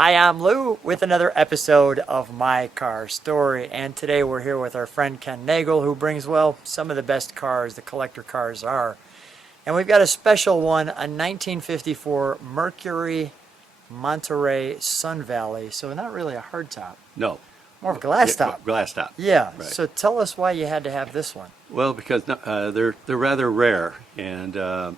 Hi, I'm Lou with another episode of My Car Story, and today we're here with our friend Ken Nagel, who brings, well, some of the best cars, the collector cars are. And we've got a special one, a 1954 Mercury Monterey Sun Valley. So not really a hardtop. No. More of a glass top. Glass top. Yeah. Right. So tell us why you had to have this one. Well, because they're rather rare, and I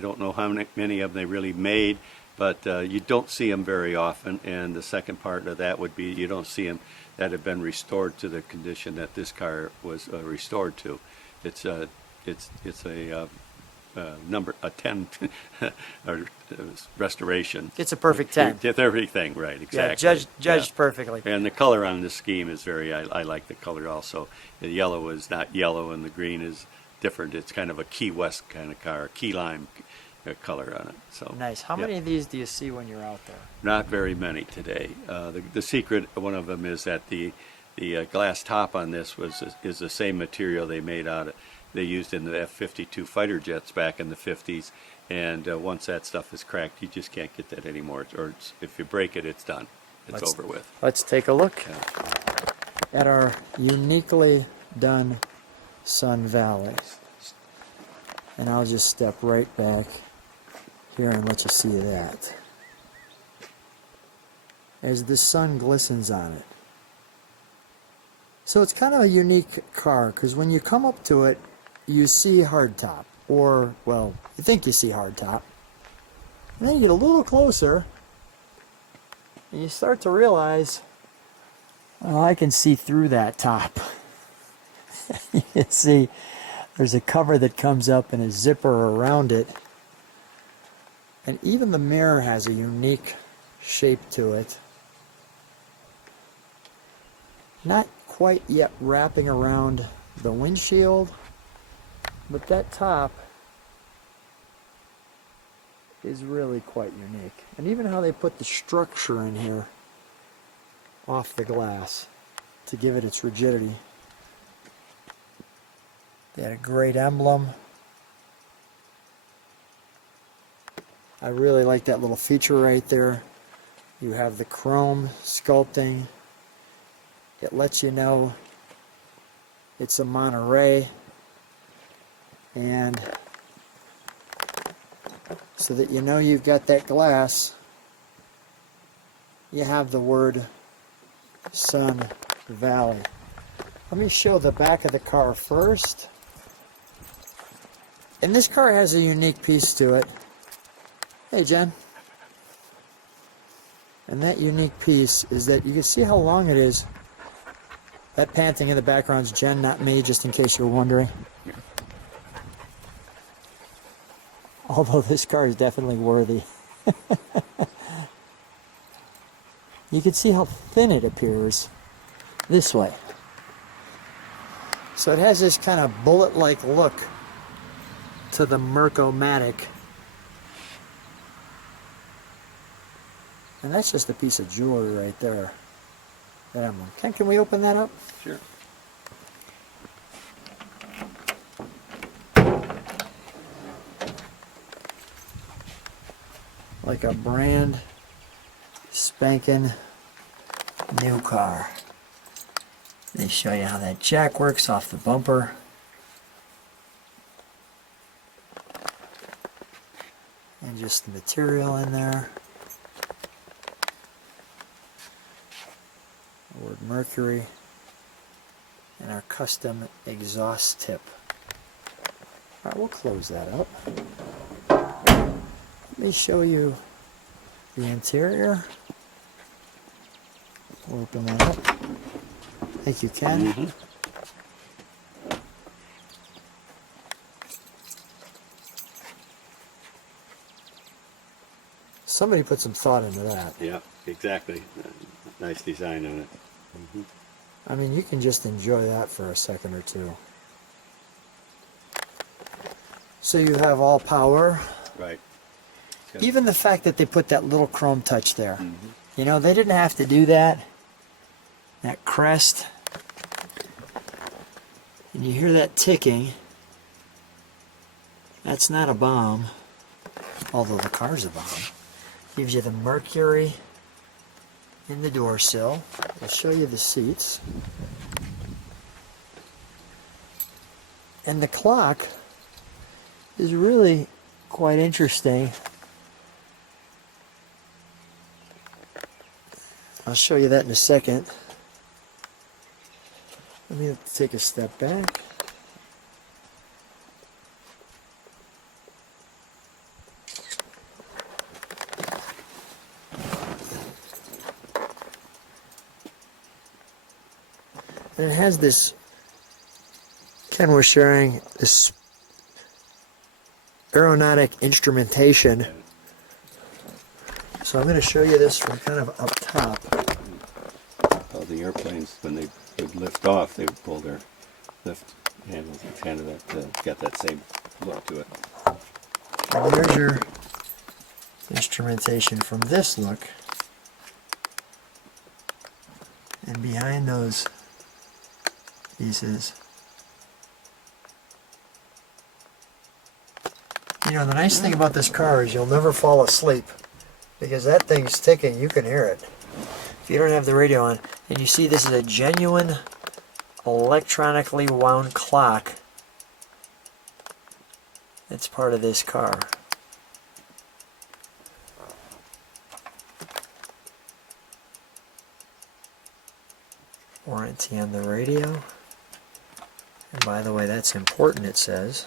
don't know how many of them they really made, but you don't see them very often. And the second part of that would be you don't see them that have been restored to the condition that this car was restored to. It's a number a 10 restoration. It's a perfect 10. It's everything, right? Exactly. Yeah, judged perfectly. And the color on this scheme is very. I like the color also. The yellow is not yellow, and the green is different. It's kind of a Key West kind of car, key lime color on it. So Nice. How many of these do you see when you're out there? Not very many today. The secret, one of them, is that the glass top on this is the same material they used in the F-52 fighter jets back in the 50s, and once that stuff is cracked, you just can't get that anymore. If you break it, it's done. It's over with. Let's take a look at our uniquely done Sun Valley. And I'll just step right back here and let you see that. As the sun glistens on it. So it's kind of a unique car, because when you come up to it, you see hardtop, or, well, you think you see hardtop. And then you get a little closer, and you start to realize, oh, I can see through that top. You can see there's a cover that comes up and a zipper around it. And even the mirror has a unique shape to it. Not quite yet wrapping around the windshield, but that top is really quite unique. And even how they put the structure in here off the glass to give it its rigidity. They had a great emblem. I really like that little feature right there. You have the chrome sculpting. It lets you know it's a Monterey. And so that you know you've got that glass, you have the word Sun Valley. Let me show the back of the car first. And this car has a unique piece to it. Hey, Jen. And that unique piece is that you can see how long it is. That panting in the background is Jen, not me, just in case you're wondering. Although this car is definitely worthy. You can see how thin it appears this way. So it has this kind of bullet-like look to the Merco-Matic. And that's just a piece of jewelry right there. That emblem. Ken, can we open that up? Sure. Like a brand spanking new car. They show you how that jack works off the bumper. And just the material in there. The word Mercury. And our custom exhaust tip. Alright, we'll close that up. Let me show you the interior. We'll open that up. Thank you, Ken. Mm-hmm. Somebody put some thought into that. Yeah, exactly. Nice design on it. Mm-hmm. I mean, you can just enjoy that for a second or two. So you have all power. Right. Even the fact that they put that little chrome touch there. Mm-hmm. You know, they didn't have to do that. That crest. And you hear that ticking. That's not a bomb. Although the car's a bomb. Gives you the Mercury in the door sill. I'll show you the seats. And the clock is really quite interesting. I'll show you that in a second. Let me take a step back. And it has this, Ken was sharing, this aeronautic instrumentation. So I'm going to show you this from kind of up top. All the airplanes, when they would lift off, they would pull their lift handles and kind of get that same look to it. And there's your instrumentation from this look. And behind those pieces, you know, the nice thing about this car is you'll never fall asleep because that thing's ticking. You can hear it if you don't have the radio on. And you see this is a genuine electronically wound clock that's part of this car. Warranty on the radio. And by the way, that's important, it says.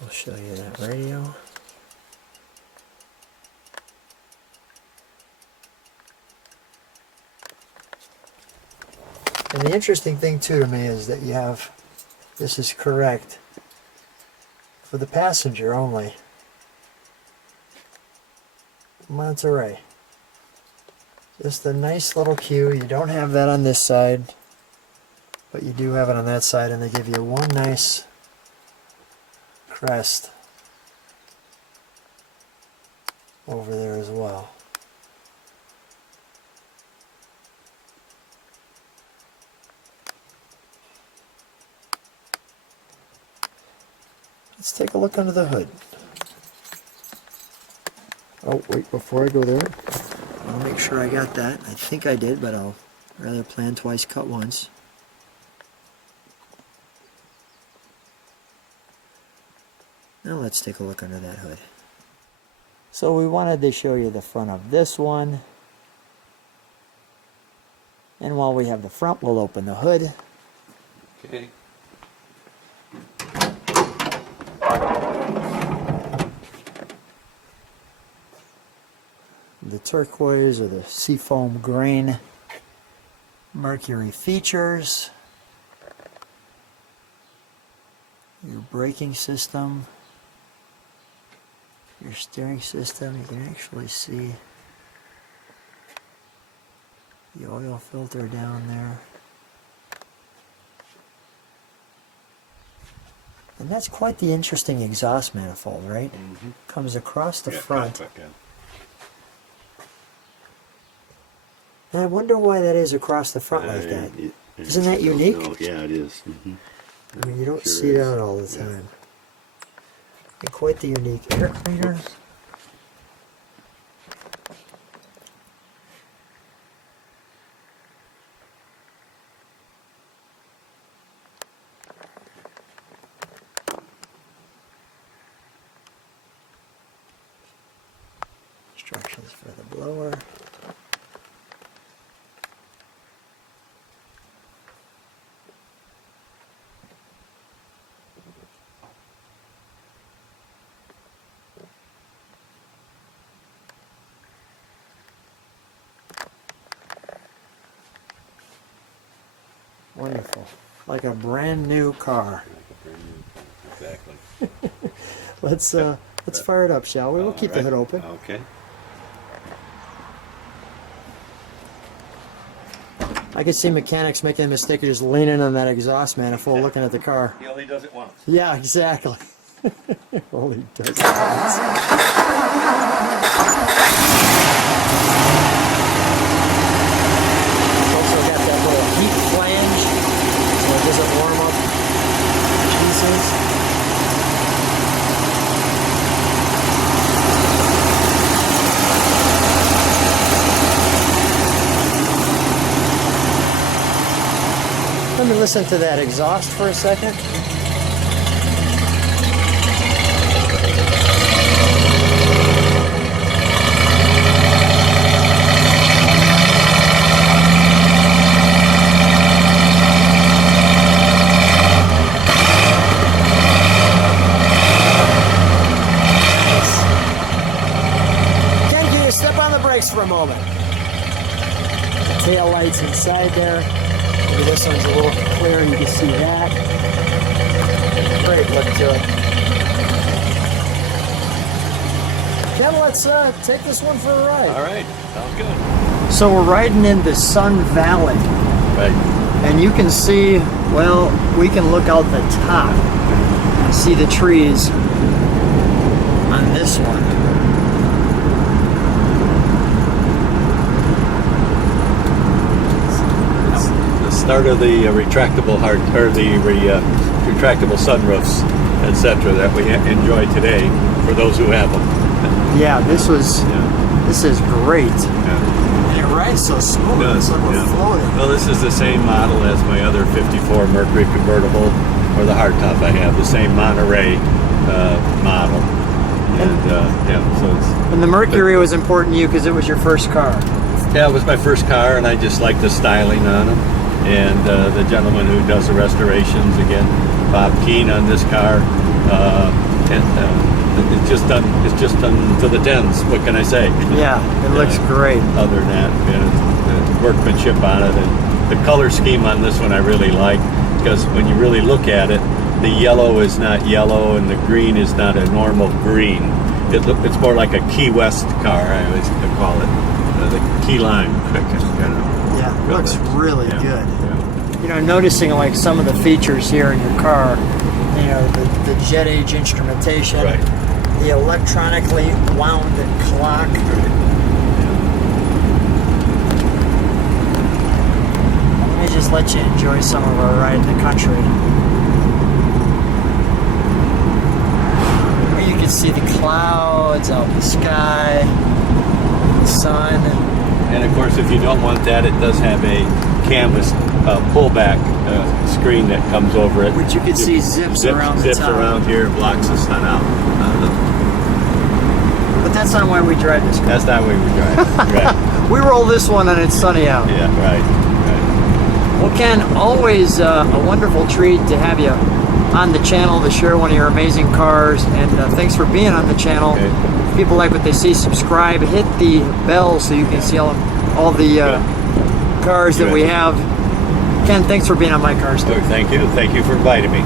I'll show you that radio. And the interesting thing too to me is that you have, this is correct, for the passenger only. Monterey. Just a nice little cue. You don't have that on this side, but you do have it on that side, and they give you one nice crest over there as well. Let's take a look under the hood. Oh, wait, before I go there, I'll make sure I got that. I think I did, but I'll rather plan twice, cut once. Now let's take a look under that hood. So we wanted to show you the front of this one. And while we have the front, we'll open the hood. Okay. The turquoise or the seafoam green Mercury features. Your braking system. Your steering system. You can actually see the oil filter down there. And that's quite the interesting exhaust manifold, right? Mm-hmm. Comes across the front. And I wonder why that is across the front like that. Isn't that unique? No, yeah, it is. Mm-hmm. I mean, you don't Sure see is. that all the time. And quite the unique air cleaner. Instructions for the blower. Wonderful. Like a brand new car. Exactly. Let's fire it up, shall we? We'll keep the hood open. Okay. I could see mechanics making the mistake of just leaning on that exhaust manifold looking at the car. He only does it once. Yeah, exactly. Holy does it once. Also got that little heat flange so it doesn't warm up listen to that exhaust for a second. Ken, can you step on the brakes for a moment? The tail lights inside there. Maybe this one's a little clearer, you can see that. Great look to it. Ken, let's take this one for a ride. All right, sounds good. So we're riding in the Sun Valley. Right. And you can see, well, we can look out the top and see the trees on this one. The start of the retractable retractable sunroofs, etc., that we enjoy today for those who have them. Yeah, this is great. Yeah. And it rides so smooth. It's like we're floating. Well, this is the same model as my other '54 Mercury convertible, or the hardtop I have, the same Monterey model. And so it's. And the Mercury was important to you because it was your first car. Yeah, it was my first car, and I just like the styling on them. And the gentleman who does the restorations, again, Bob Keane on this car, it's just done to the tens. What can I say? Yeah, it looks great. Other than that, the workmanship on it, and the color scheme on this one I really like, because when you really look at it, the yellow is not yellow and the green is not a normal green. It's more like a Key West car, I always call it, the Key Lime. Yeah, it looks really good. Yeah. You know, noticing like some of the features here in your car, you know, the jet age instrumentation, Right. the electronically wound clock. Let me just let you enjoy some of our ride in the country. Here you can see the clouds out in the sky, the sun. And of course, if you don't want that, it does have a canvas pullback screen that comes over it. Which you can see zips around the top. Zips around here, blocks the sun out. But that's not why we drive this car. That's not where we drive. Right. We roll this one and it's sunny out. Yeah, right. Well, Ken, always a wonderful treat to have you on the channel to share one of your amazing cars. And thanks for being on the channel. Okay. If people like what they see, subscribe, hit the bell so you can see all the cars that we have. Ken, thanks for being on my car store. Thank you. Thank you for inviting me.